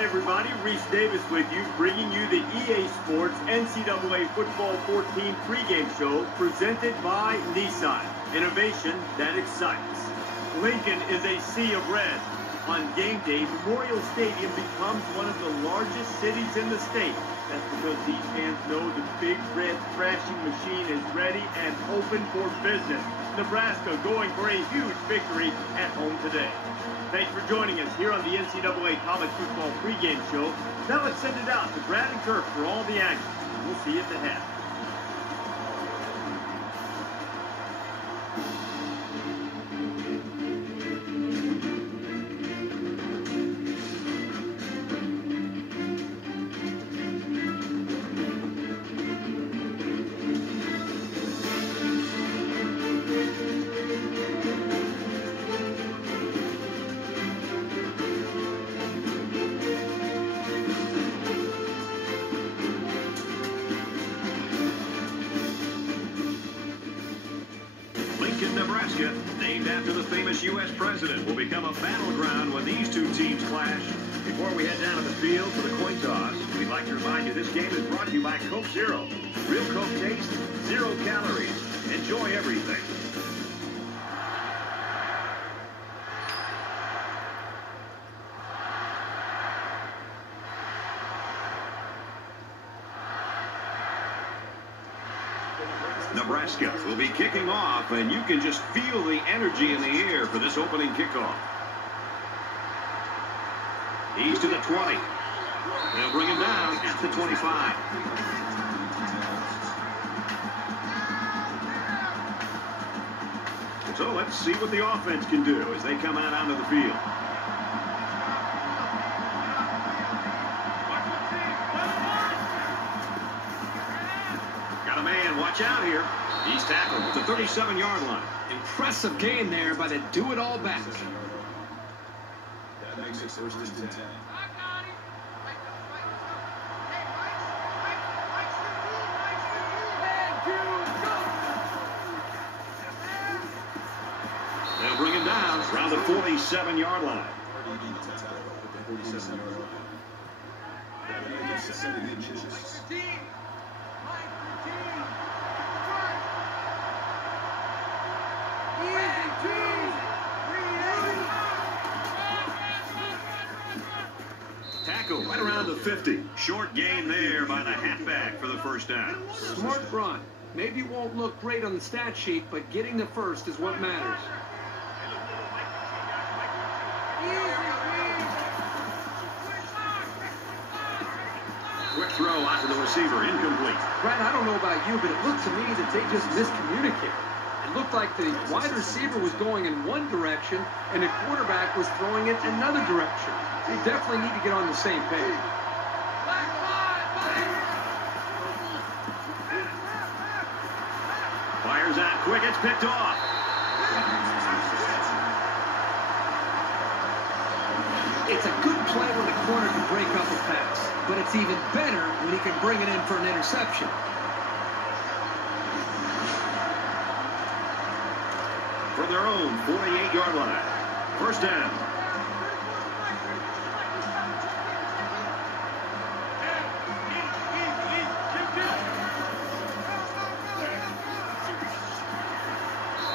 Hi, everybody. Reese Davis with you, bringing you the EA Sports NCAA Football 14 pregame show presented by Nissan. Innovation that excites. Lincoln is a sea of red. On game day, Memorial Stadium becomes one of the largest cities in the state. That's because these fans know the big red thrashing machine is ready and open for business. Nebraska going for a huge victory at home today. Thanks for joining us here on the NCAA College Football pregame show. Now let's send it out to Brad and Kirk for all the action. We'll see you at the half. Nebraska, named after the famous U.S. president, will become a battleground when these two teams clash. Before we head down to the field for the coin toss, we'd like to remind you this game is brought to you by Coke Zero. Real Coke taste, 0 calories. Enjoy everything. Nebraska will be kicking off, and you can just feel the energy in the air for this opening kickoff. He's to the 20. They'll bring him down at the 25. So let's see what the offense can do as they come out onto the field. Got a man, watch out here. He's tackled at the 37-yard line. Impressive game there by the do-it-all back. That makes it first and 10. They'll bring him down around the 47-yard line. Tackle right around the 50. Short gain there by the halfback for the first down. Smart run. Maybe it won't look great on the stat sheet, but getting the first is what matters. Quick throw out to the receiver, incomplete. Brad, I don't know about you, but it looked to me that they just miscommunicated. It looked like the wide receiver was going in one direction, and the quarterback was throwing it another direction. They definitely need to get on the same page. Fires out quick, it's picked off. It's a good play when the corner can break up a pass, but it's even better when he can bring it in for an interception. From their own 48-yard line. First down.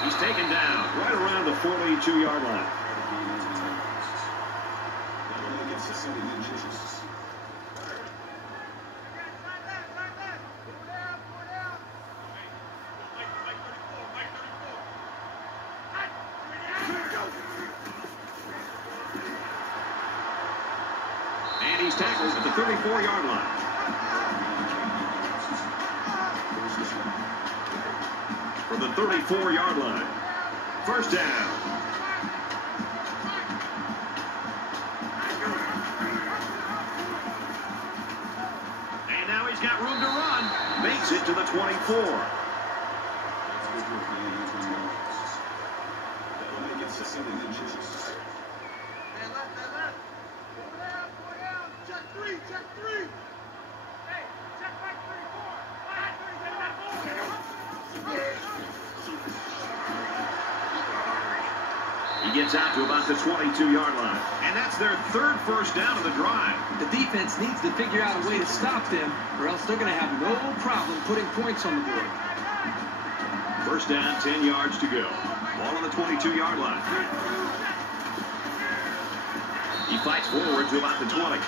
He's taken down right around the 42-yard line. And he's tackled at the 34-yard line. From the 34-yard line. First down. And now he's got room to run. Makes it to the 24. He gets out to about the 22-yard line. And that's their third first down of the drive. The defense needs to figure out a way to stop them, or else they're going to have no problem putting points on the board. First down, 10 yards to go. Ball on the 22-yard line. He fights forward to about the 20.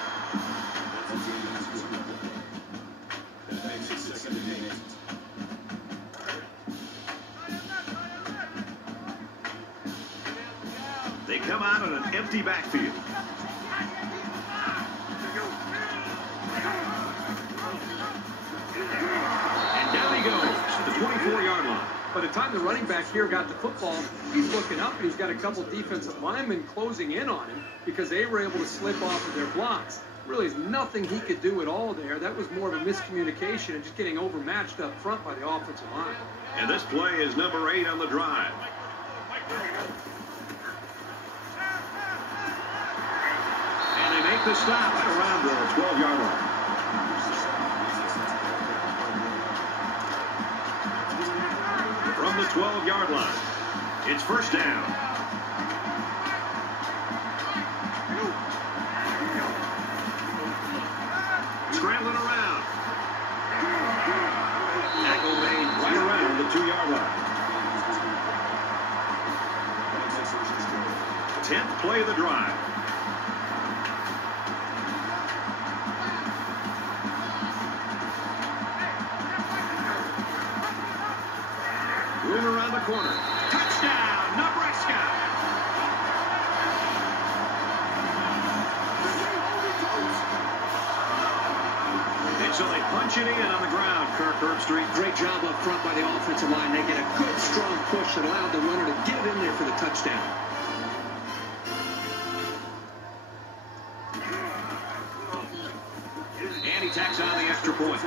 They come out in an empty backfield. And down he goes to the 24-yard line. By the time the running back here got the football, he's looking up and he's got a couple defensive linemen closing in on him because they were able to slip off of their blocks. Really, there's nothing he could do at all there. That was more of a miscommunication and just getting overmatched up front by the offensive line. And this play is number 8 on the drive. And they make the stop right around the 12-yard line. From the 12-yard line, it's first down. Scrambling around. Tackle made right around the 2-yard line. 10th play of the drive. Room around the corner. Touchdown, Nebraska! And so they punch it in on the ground, Kirk Herbstreit. Great job up front by the offensive line. They get a good, strong push that allowed the runner to get it in there for the touchdown. And he tacks on the extra point.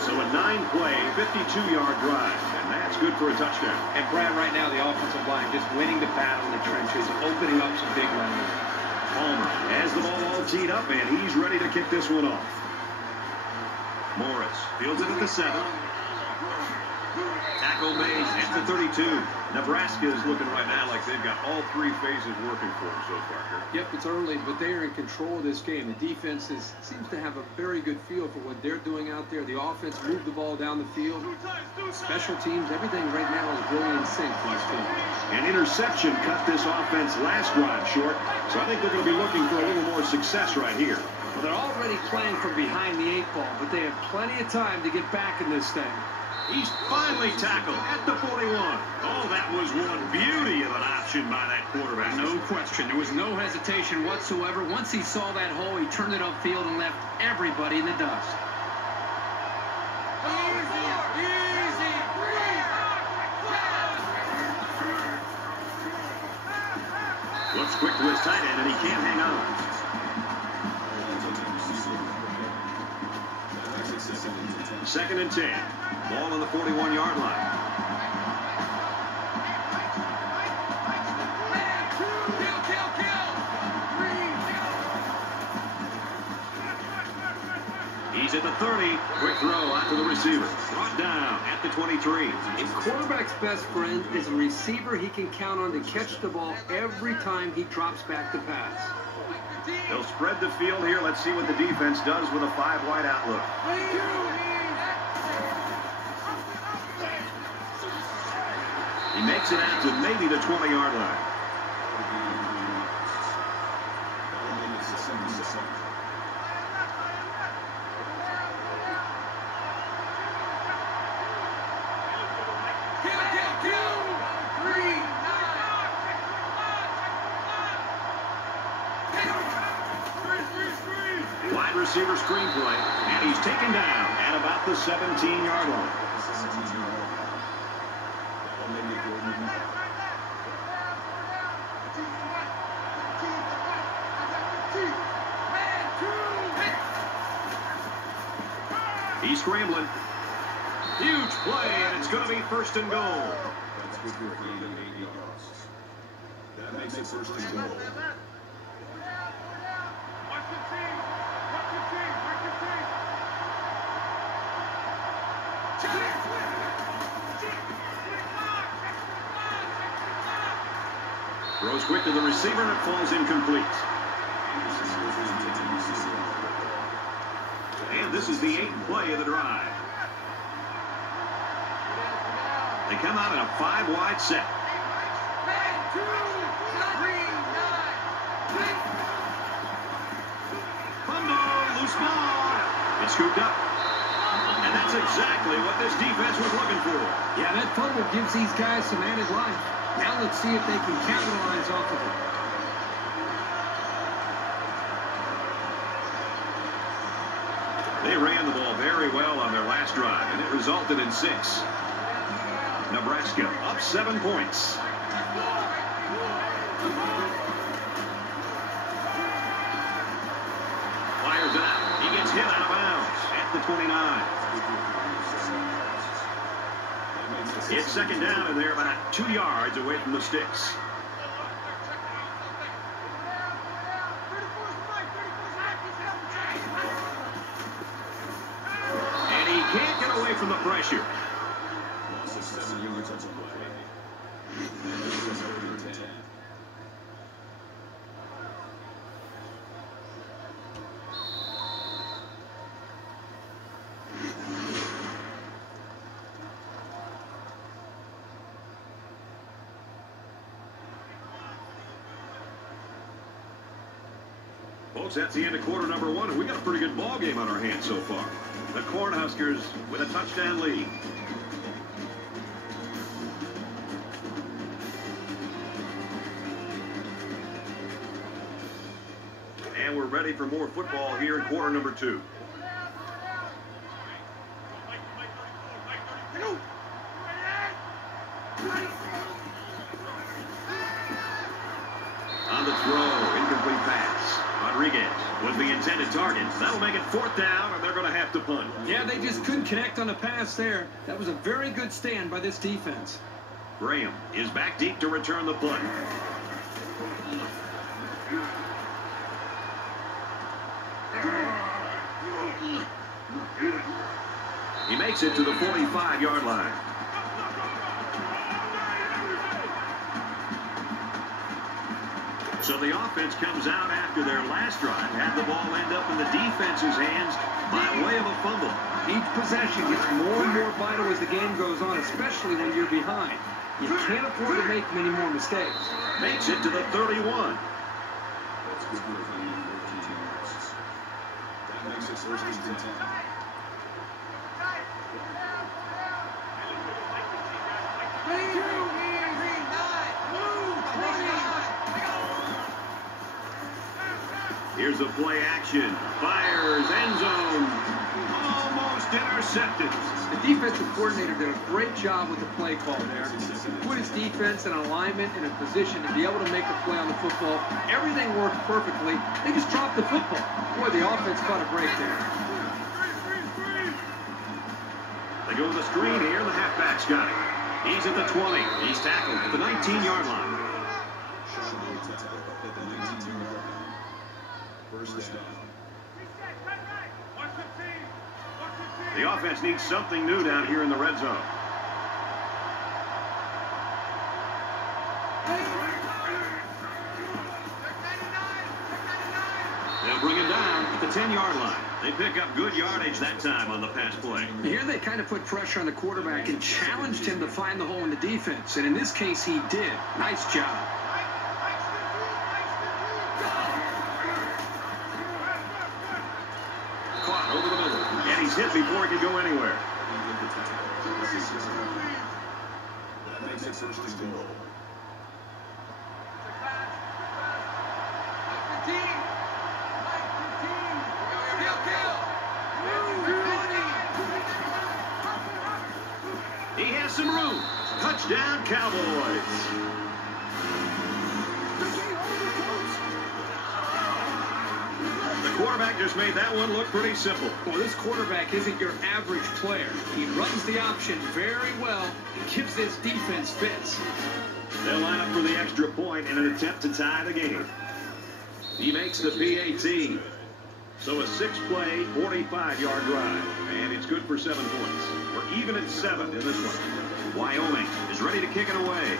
So a 9-play, 52-yard drive. And that's good for a touchdown. And Brad, right now, the offensive line just winning the battle in the trenches, opening up some big runs. Palmer has the ball all teed up, and he's ready to kick this one off. Morris fields it at the 7. Tackle made at the 32. Nebraska is looking right now like they've got all 3 phases working for them so far, Kirk. Yep, it's early, but they are in control of this game. The defense seems to have a very good feel for what they're doing out there. The offense moved the ball down the field. Special teams, everything right now is really in sync for this team. An interception cut this offense last drive short, so I think they're going to be looking for a little more success right here. Well, they're already playing from behind the 8 ball, but they have plenty of time to get back in this thing. He's finally tackled at the 41. Oh, that was one beauty of an option by that quarterback. No question. There was no hesitation whatsoever. Once he saw that hole, he turned it upfield and left everybody in the dust. Looks quick to his tight end, and he can't hang on. Second and 10. Ball on the 41-yard line. He's at the 30. Quick throw out to the receiver. Brought down at the 23. A quarterback's best friend is a receiver he can count on to catch the ball every time he drops back to pass. They'll spread the field here. Let's see what the defense does with a 5-wide outlook. He makes it out to maybe the 20-yard line. Wide receiver screen play, and he's taken down at about the 17-yard line. He's scrambling. Huge play, and it's going to be first and goal. That's good for a gain of 8 yards. That makes it first and goal. Throws quick to the receiver, and it falls incomplete. And this is the 8th play of the drive. They come out in a 5-wide set. Fumble, loose ball. It's scooped up. And that's exactly what this defense was looking for. Yeah, that fumble gives these guys some added life. Now let's see if they can capitalize off of it. They ran the ball very well on their last drive, and it resulted in 6. Nebraska up 7 points. Fires it out. He gets hit out of bounds at the 29. It's second down, and they're about 2 yards away from the sticks. And he can't get away from the pressure. Loss of 7 yards on the play. Folks, that's the end of quarter number 1. We got a pretty good ball game on our hands so far. The Cornhuskers with a touchdown lead. And we're ready for more football here in quarter number 2. On the throw, incomplete pass. Rodriguez was the intended target. That'll make it 4th down, and they're going to have to punt. Yeah, they just couldn't connect on the pass there. That was a very good stand by this defense. Graham is back deep to return the punt. He makes it to the 45-yard line. So the offense comes out after their last drive, had the ball end up in the defense's hands by way of a fumble. Each possession gets more and more vital as the game goes on, especially when you're behind. You can't afford to make many more mistakes. Makes it to the 31. That's good for 14 yards. That makes it 1st and 10. Here's the play action. Fires, end zone. Almost intercepted. The defensive coordinator did a great job with the play call there. He put his defense in alignment and a position to be able to make a play on the football. Everything worked perfectly. They just dropped the football. Boy, the offense caught a break there. They go to the screen here. The halfback's got it. He's at the 20. He's tackled at the 19-yard line. The offense needs something new down here in the red zone. They'll bring him down at the 10-yard line. They pick up good yardage that time on the pass play. Here they kind of put pressure on the quarterback and challenged him to find the hole in the defense. And in this case, he did. Nice job. Caught over the middle. And he's hit before he can go anywhere. That makes it 1st and goal. He has some room. Touchdown, Cowboys. The quarterback just made that one look pretty simple. Well, this quarterback isn't your average player. He runs the option very well and gives this defense fits. They'll line up for the extra point in an attempt to tie the game. He makes the PAT. So a 6-play, 45-yard drive. And it's good for 7 points. We're even at 7 in this one. Wyoming is ready to kick it away.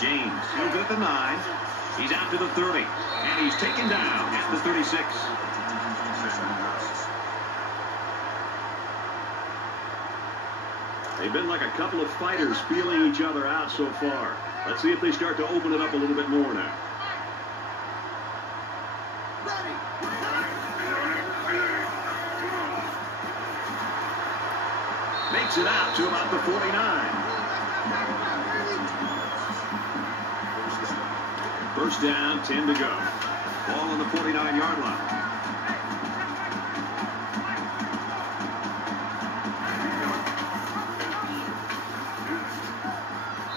James fields it at the 9. He's out to the 30. And he's taken down at the 36. They've been like a couple of fighters feeling each other out so far. Let's see if they start to open it up a little bit more now. Makes it out to about the 49. First down, 10 to go. Ball on the 49-yard line.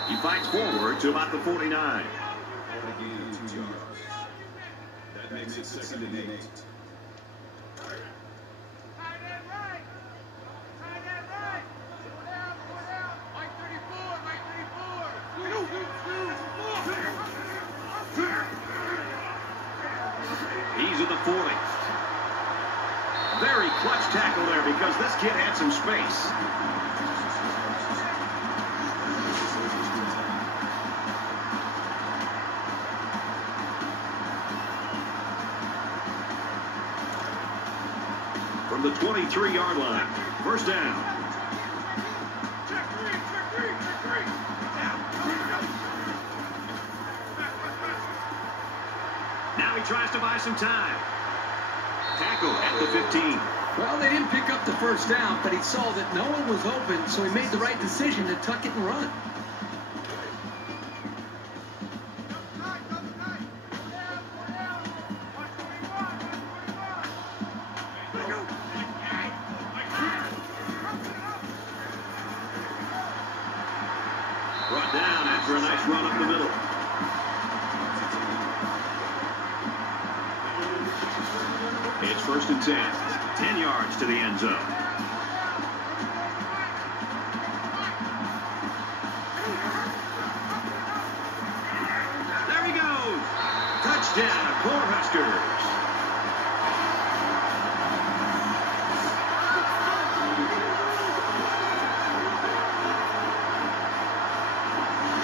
He fights forward to about the 49. That makes it 2nd and 8. He's at the 40. Very clutch tackle there because this kid had some space. From the 23-yard line, first down. Now he tries to buy some time. Tackle at the 15. Well, they didn't pick up the first down, but he saw that no one was open, so he made the right decision to tuck it and run. Brought down after a nice run up the middle. It's 1st and 10. 10 yards to the end zone. There he goes. Touchdown, Cornhuskers.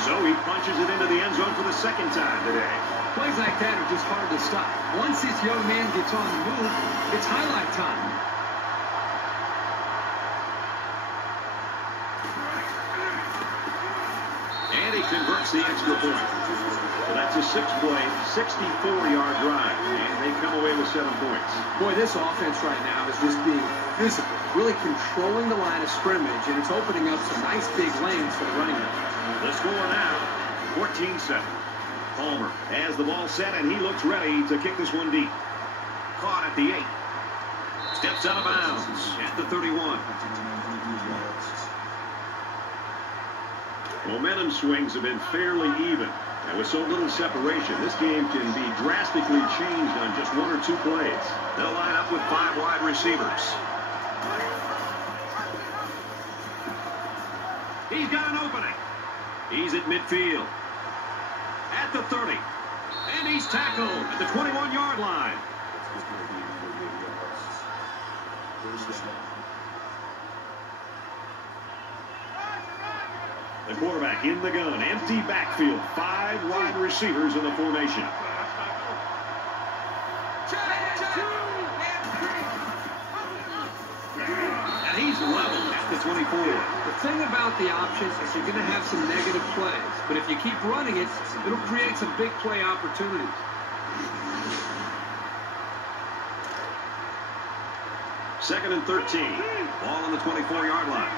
So he punches it into the end zone for the 2nd time today. Plays like that are just hard to stop. Once this young man gets on the move, it's highlight time. And he converts the extra point. So that's a 6-play, 64-yard drive. And they come away with 7 points. Boy, this offense right now is just being physical, really controlling the line of scrimmage, and it's opening up some nice big lanes for the running back. The score now, 14-7. Palmer has the ball set, and he looks ready to kick this one deep. Caught at the 8. Steps out of bounds at the 31. Momentum swings have been fairly even. And with so little separation, this game can be drastically changed on just 1 or 2 plays. They'll line up with 5 wide receivers. He's got an opening. He's at midfield. At the 30. And he's tackled at the 21-yard line. The quarterback in the gun. Empty backfield. 5 wide receivers in the formation. And he's level at the 24. The thing about the options is you're going to have some negative plays, but if you keep running it, it'll create some big play opportunities. Second and 13. Ball on the 24-yard line.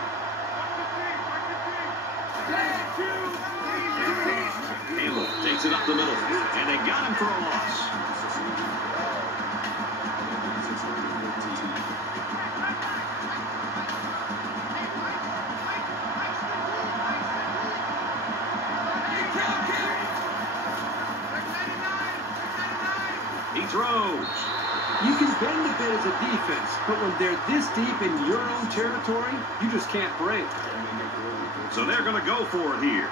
Campbell takes it up the middle, and they got him for a loss. He throws. You can bend a bit as a defense, but when they're this deep in your own territory, you just can't break. So they're going to go for it here.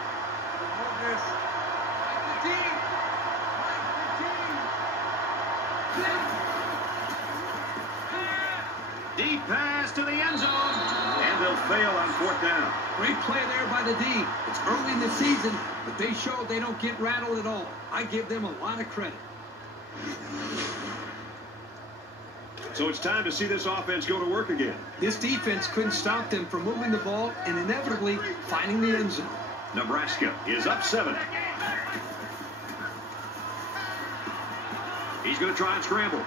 Deep pass to the end zone. And they'll they'll fail on 4th down. Great play there by the D. It's early in the season, but they showed they don't get rattled at all. I give them a lot of credit. So it's time to see this offense go to work again. This defense couldn't stop them from moving the ball and inevitably finding the end zone. Nebraska is up 7. He's going to try and scramble.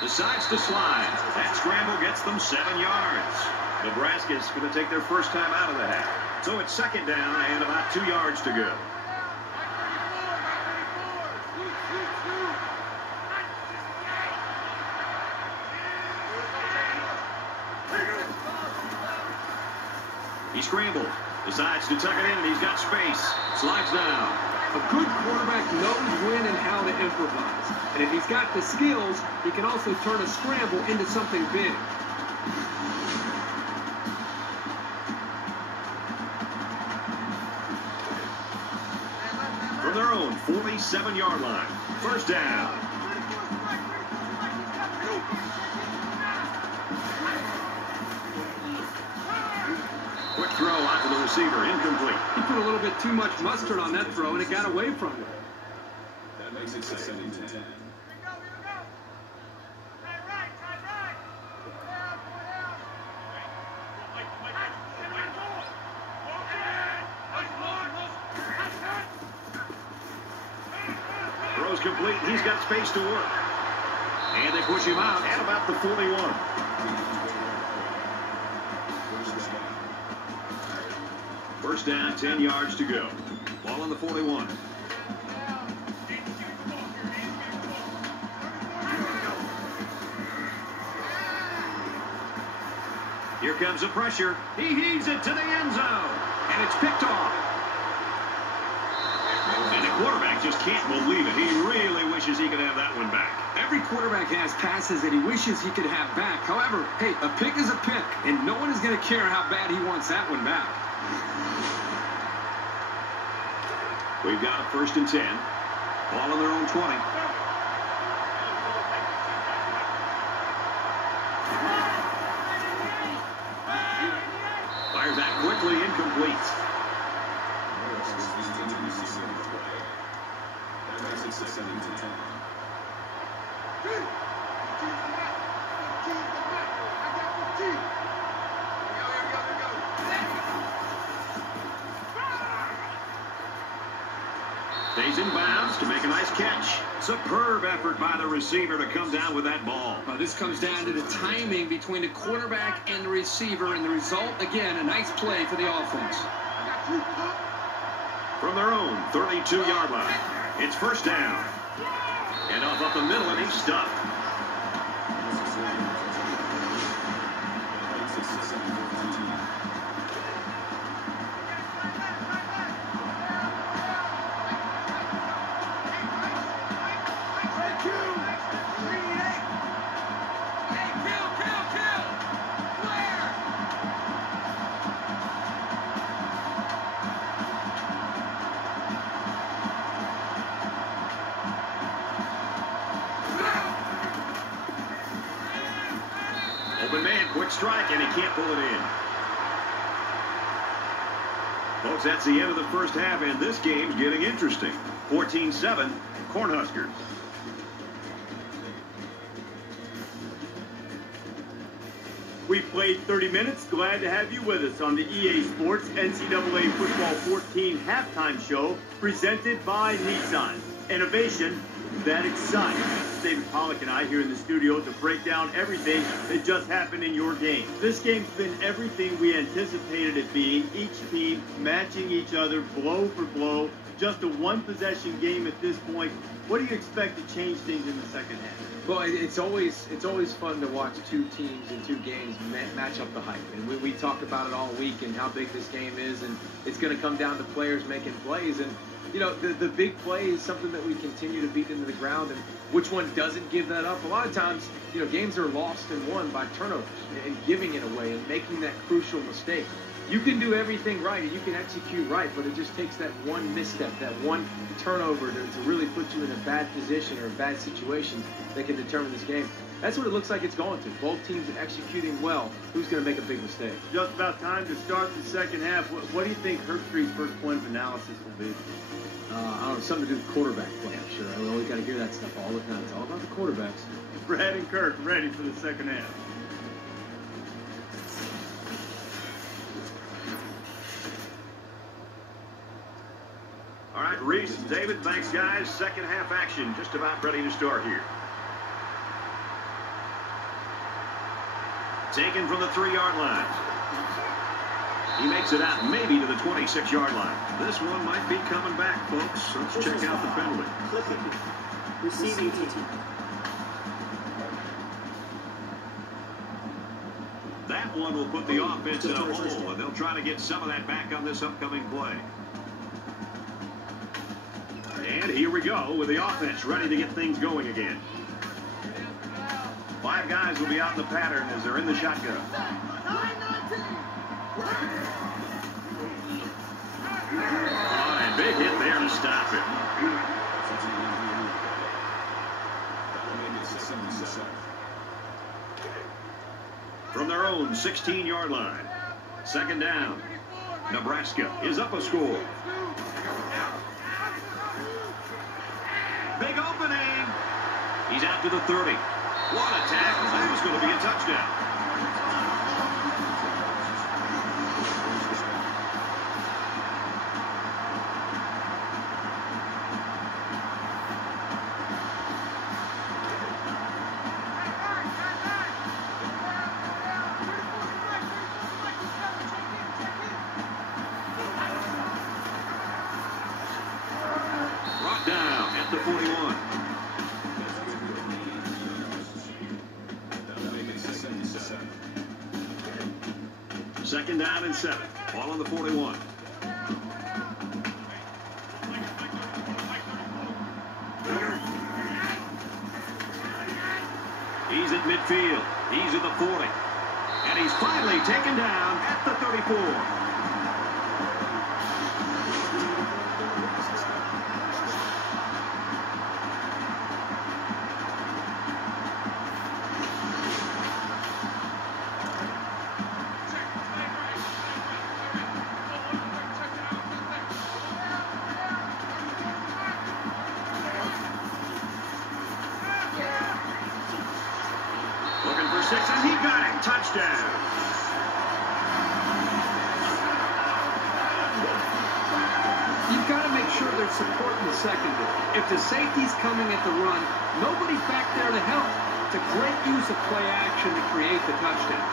Decides to slide. That scramble gets them 7 yards. Nebraska's going to take their first time out of the half. So it's 2nd down and about 2 yards to go. He scrambled. Decides to tuck it in, and he's got space. Slides down. A good quarterback knows when and how to improvise. And if he's got the skills, he can also turn a scramble into something big. From their own 47-yard line. 1st down. Quick throw out to the receiver. Incomplete. He put a little bit too much mustard on that throw, and it got away from him. That makes it 2nd and 10. Throw's complete. He's got space to work. And they push him out at about the 41. First down, 10 yards to go. Ball on the 41. Here comes the pressure. He heaves it to the end zone. And it's picked off. And the quarterback just can't believe it. He really wishes he could have that one back. Every quarterback has passes that he wishes he could have back. However, hey, a pick is a pick, and no one is going to care how bad he wants that one back. We've got a 1st and 10. Ball on their own 20. Fires that quickly, incomplete. That makes it 2nd and 10. Stays in bounds to make a nice catch. Superb effort by the receiver to come down with that ball. This comes down to the timing between the quarterback and the receiver, and the result, again, a nice play for the offense. From their own 32-yard line, it's 1st down. And off up the middle, and he's stuffed. Open man, quick strike, and he can't pull it in. Folks, that's the end of the first half, and this game's getting interesting. 14-7, Cornhuskers. We played 30 minutes. Glad to have you with us on the EA Sports NCAA Football 14 halftime show presented by Nissan. Innovation that excites. David Pollock and I here in the studio to break down everything that just happened in your game. This game's been everything we anticipated it being. Each team matching each other blow for blow. Just a one-possession game at this point. What do you expect to change things in the second half? Well, it's always fun to watch two teams in two games match up the hype. And we talked about it all week and how big this game is. And it's going to come down to players making plays. And, you know, the big play is something that we continue to beat into the ground. And which one doesn't give that up? A lot of times, you know, games are lost and won by turnovers and giving it away and making that crucial mistake. You can do everything right and you can execute right, but it just takes that one misstep, that one turnover to really put you in a bad position or a bad situation that can determine this game. that's what it looks like it's going to. Both teams executing well. Who's going to make a big mistake? Just about time to start the second half. What do you think Herbstreit's first point of analysis will be? I don't know, something to do with quarterback play, I'm sure. We always got to hear that stuff all the time. It's all about the quarterbacks. Brad and Kirk ready for the second half. All right, Reese, David, thanks, guys. Second half action just about ready to start here. Taken from the 3-yard line. He makes it out maybe to the 26-yard line. This one might be coming back, folks. Let's check out the penalty. Receiving TT. That one will put the offense in a hole, and they'll try to get some of that back on this upcoming play. And here we go with the offense ready to get things going again. 5 guys will be out in the pattern as they're in the shotgun. And big hit there to stop it. From their own 16-yard line. Second down. Nebraska is up a score. Big opening. He's out to the 30. What a tackle. That was going to be a touchdown. Brought down at the 41. Second down and 7. Ball on the 41. He's at midfield. He's at the 40. And he's finally taken down at the 34. Looking for 6, and he got it. Touchdown. You've got to make sure there's support in the secondary. If the safety's coming at the run, nobody's back there to help. It's a great use of play action to create the touchdown.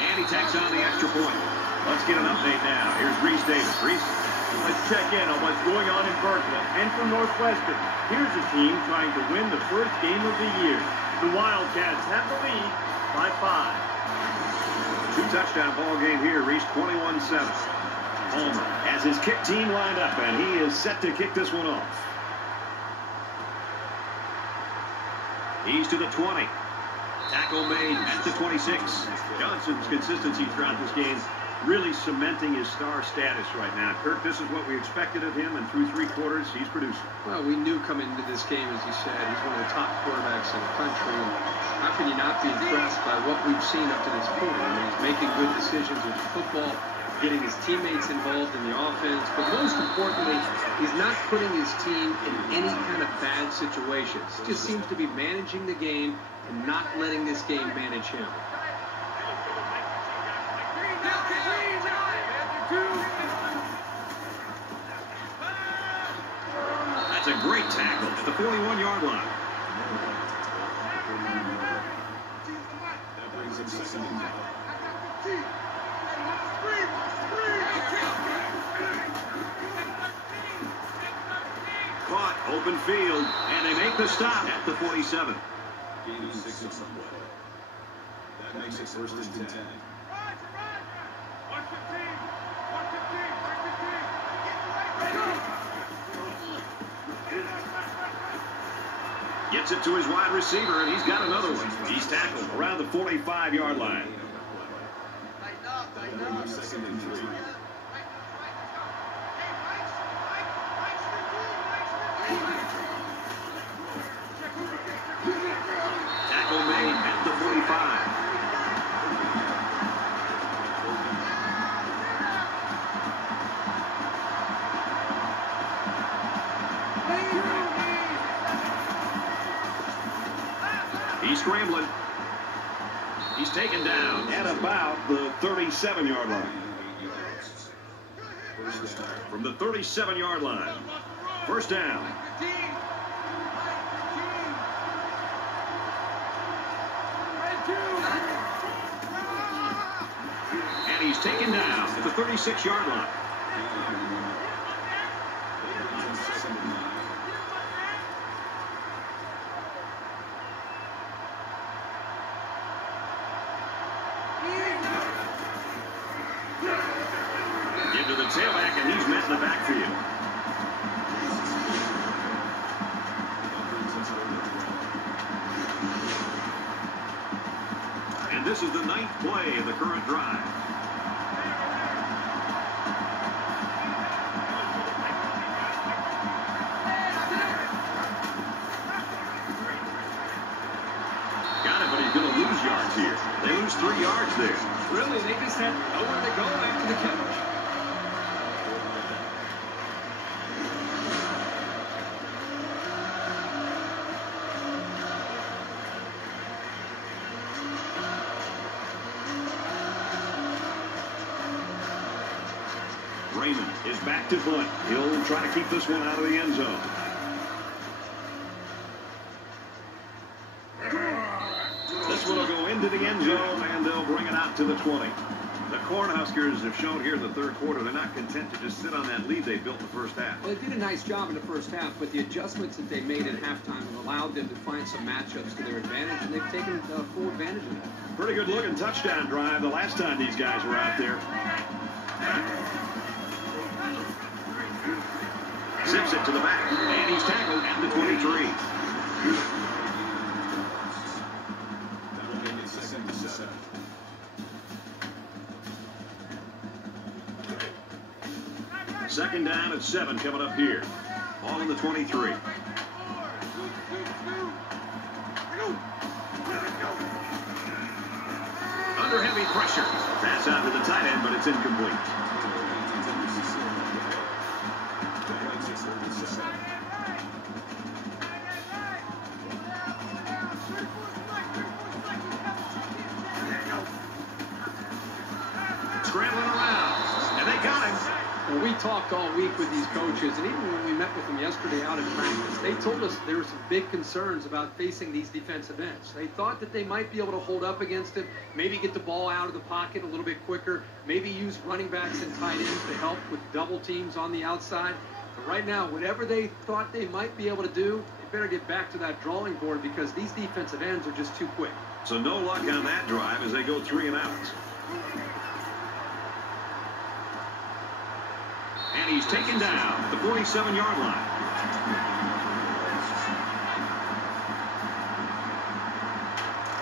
And he tacks on the extra point. Let's get an update now. Here's Reese Davis. Reese. Let's check in on what's going on in Berkeley. And from Northwestern, here's a team trying to win the first game of the year. The Wildcats have the lead by 5. 2-touchdown ball game here. Reese 21-7. Homer has his kick team lined up, and he is set to kick this one off. He's to the 20. Tackle made at the 26. Johnson's consistency throughout this game really cementing his star status right now. Kirk, this is what we expected of him, and through 3 quarters, he's producing. Well, we knew coming into this game, as you said, he's one of the top quarterbacks in the country. How can you not be impressed by what we've seen up to this point? I mean, he's making good decisions with football, getting his teammates involved in the offense, but most importantly, he's not putting his team in any kind of bad situations. He just seems to be managing the game and not letting this game manage him. That's a great tackle at the 41-yard line. That brings him second and 9. Caught, open field, and they make the stop at the 47. Gain of 6 on the play. That makes it first and 10. Gets it to his wide receiver, and he's got another one. He's tackled around the 45-yard line. Second and 3. Tackle made at the 45. He's scrambling. He's taken down at about the 37-yard line. From the 37-yard line. First down. And he's taken down at the 36-yard line. Into the tailback, and he's met in the backfield. And this is the 9th play of the current drive. Got it, but he's going to lose yards here. They lose 3 yards there. Really, they just had nowhere to go after the catch. Raymond is back to punt. He'll try to keep this one out of the end zone. This one will go into the end zone, and they'll bring it out to the 20. The Cornhuskers have shown here in the third quarter they're not content to just sit on that lead they built in the first half. Well, they did a nice job in the first half, but the adjustments that they made at halftime have allowed them to find some matchups to their advantage, and they've taken full advantage of that. Pretty good looking touchdown drive the last time these guys were out there. Zips it to the back, and he's tackled at the 23. Second down at 7 coming up here. Ball in the 23. Under heavy pressure. Pass out to the tight end, but it's incomplete. Scrambling around, and they got him. Well, we talked all week with these coaches, and even when we met with them yesterday out in practice, they told us there were some big concerns about facing these defensive ends. They thought that they might be able to hold up against it, maybe get the ball out of the pocket a little bit quicker, maybe use running backs and tight ends to help with double teams on the outside. But right now, whatever they thought they might be able to do, they better get back to that drawing board because these defensive ends are just too quick. So no luck on that drive as they go 3 and out. And he's taken down at the 47-yard line.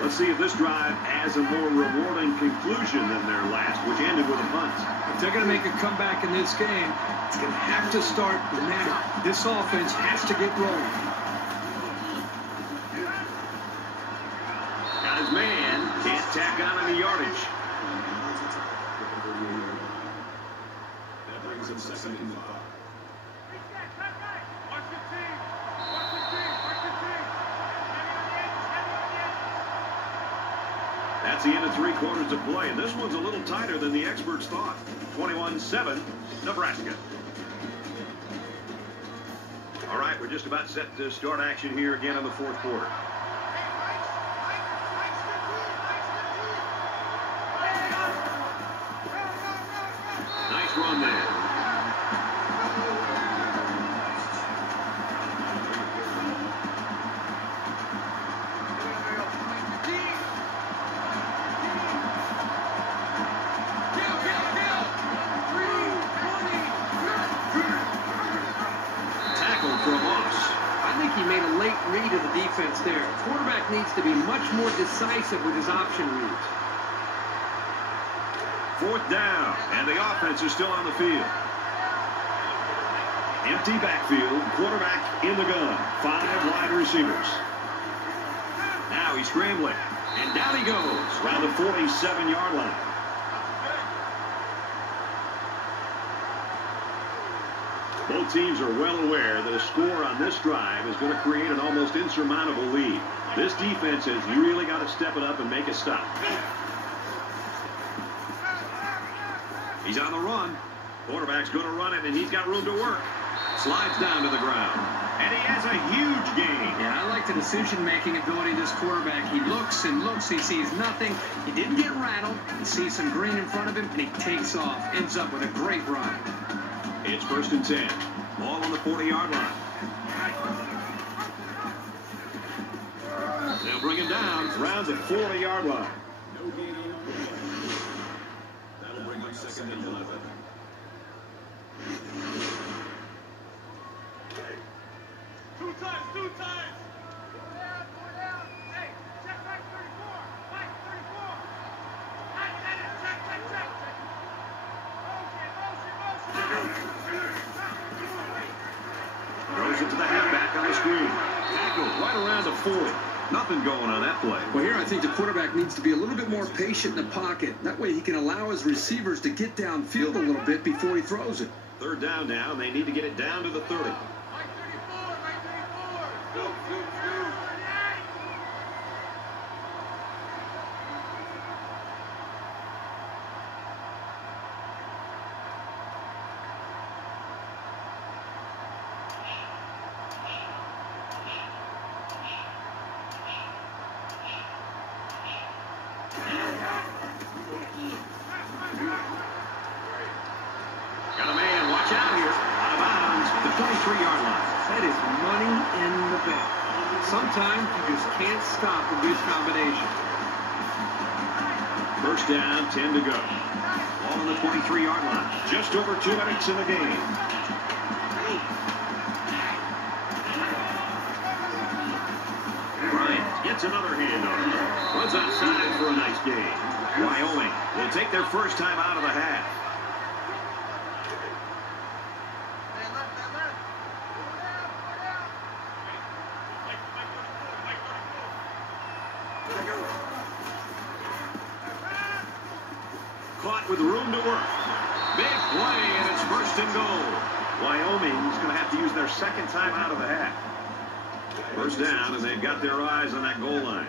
Let's see if this drive has a more rewarding conclusion than their last, which ended with a punt. If they're going to make a comeback in this game, it's going to have to start now. This offense has to get rolling. Got his man. Can't tack on any yardage. That brings him second and 5. That's the end of 3 quarters of play, and this one's a little tighter than the experts thought. 21-7, Nebraska. All right, we're just about set to start action here again in the fourth quarter. Nice run there. Read of the defense there. Quarterback needs to be much more decisive with his option reads. 4th down, and the offense is still on the field. Empty backfield, quarterback in the gun. 5 wide receivers. Now he's scrambling, and down he goes around the 47-yard line. Both teams are well aware that a score on this drive is going to create an almost insurmountable lead. This defense has really got to step it up and make a stop. He's on the run. Quarterback's going to run it, and he's got room to work. Slides down to the ground. And he has a huge gain. Yeah, I like the decision-making ability of this quarterback. He looks and looks. He sees nothing. He didn't get rattled. He sees some green in front of him, and he takes off. Ends up with a great run. It's 1st and 10. Ball on the 40-yard line. They'll bring him down around the 40-yard line. No gain on the play. That'll bring up 2nd and 11. Two times. Hey, check back 34. Mike, 34. Check. Throws it to the halfback on the screen. Tackle right around the 40. Nothing going on that play. Well, here I think the quarterback needs to be a little bit more patient in the pocket. That way he can allow his receivers to get downfield a little bit before he throws it. 3rd down now, and they need to get it down to the 30. Got a man, watch out here. Out of bounds, the 23-yard line. That is money in the bank. Sometimes you just can't stop a good combination. 1st down, 10 to go. Ball on the 23-yard line. Just over 2 minutes in the game. Bryant gets another handoff. Runs outside for a nice gain. Wyoming will take their first time out of the half. Caught with room to work. Big play, and it's 1st and goal. Wyoming's going to have to use their 2nd time out of the half. 1st down, and they've got their eyes on that goal line.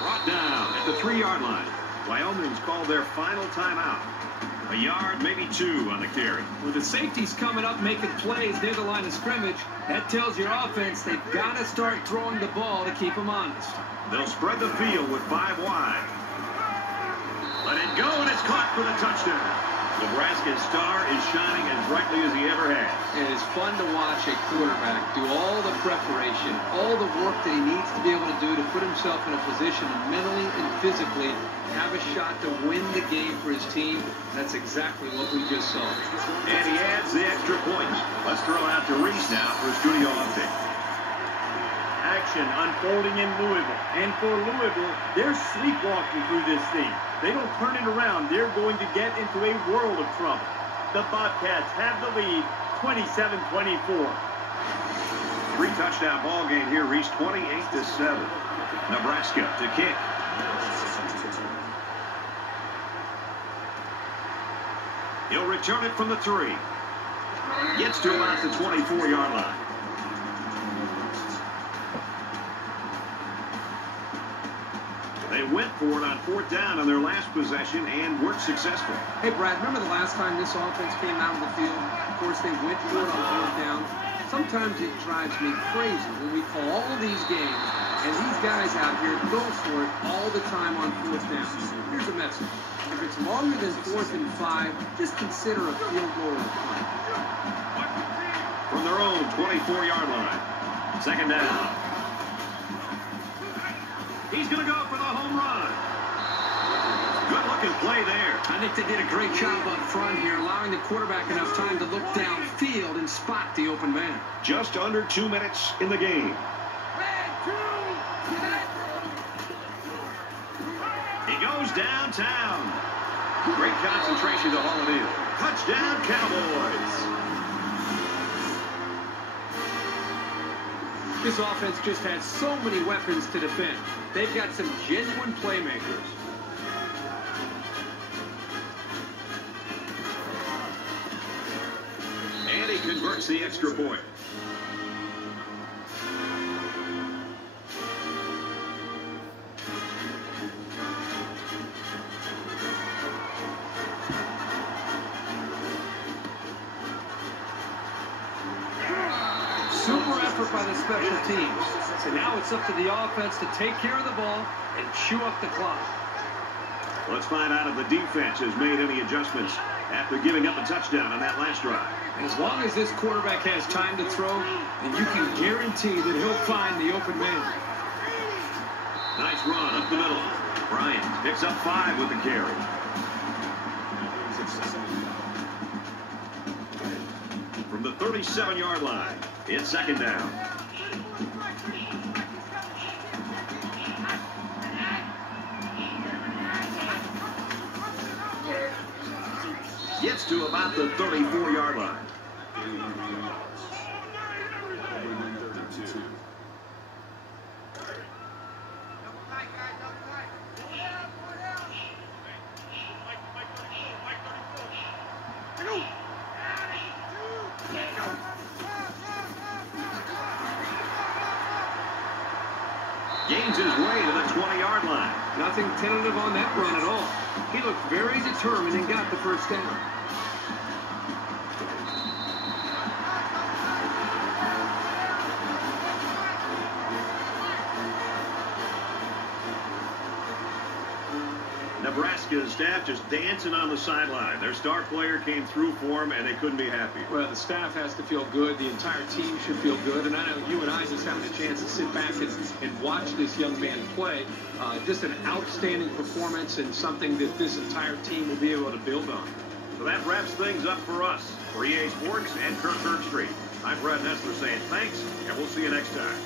Brought down at the 3-yard line. Wyoming's called their final timeout. A yard, maybe 2 on the carry. With the safeties coming up making plays near the line of scrimmage, that tells your offense they've got to start throwing the ball to keep them honest. They'll spread the field with 5 wide. Let it go, and it's caught for the touchdown. Nebraska's star is shining as brightly as he ever has. It is fun to watch a quarterback do all the preparation, all the work that he needs to be able to do to put himself in a position to mentally and physically have a shot to win the game for his team. That's exactly what we just saw. And he adds the extra points. Let's throw out to Reese now for a studio update. Action unfolding in Louisville. And for Louisville, they're sleepwalking through this thing. They don't turn it around. They're going to get into a world of trouble. The Bobcats have the lead, 27-24. 3-touchdown ball game here, Reese, 28-7. Nebraska to kick. He'll return it from the 3. Gets to about the 24-yard line. They went for it on 4th down on their last possession and weren't successful. Hey, Brad, remember the last time this offense came out of the field? Of course, they went for it on 4th down. Sometimes it drives me crazy when we call all of these games, and these guys out here go for it all the time on 4th down. Here's a message. If it's longer than 4th and 5, just consider a field goal or punt. From their own 24-yard line. 2nd down. He's going to go for the home run. Good-looking play there. I think they did a great job up front here, allowing the quarterback enough time to look downfield and and spot the open man. Just under 2 minutes in the game. He goes downtown. Great concentration to haul it in. Touchdown, Cowboys. This offense just has so many weapons to defend. They've got some genuine playmakers. And he converts the extra point. Super effort by the special teams. And now it's up to the offense to take care of the ball and chew up the clock. Let's find out if the defense has made any adjustments after giving up a touchdown on that last drive. As long as this quarterback has time to throw, then you can guarantee that he'll find the open man. Nice run up the middle. Bryant picks up 5 with the carry. From the 37-yard line, it's second down. Gets to about the 34-yard line. Gains his way to the 20-yard line. Nothing tentative on that run at all. He looked very determined and got the first down. Nebraska's staff just dancing on the sideline. Their star player came through for them, and they couldn't be happy. Well, the staff has to feel good. The entire team should feel good. And I know you and I just having a chance to sit back and watch this young man play. Just an outstanding performance and something that this entire team will be able to build on. So that wraps things up for us. For EA Sports and Kirk Street, I'm Brad Nessler saying thanks, and we'll see you next time.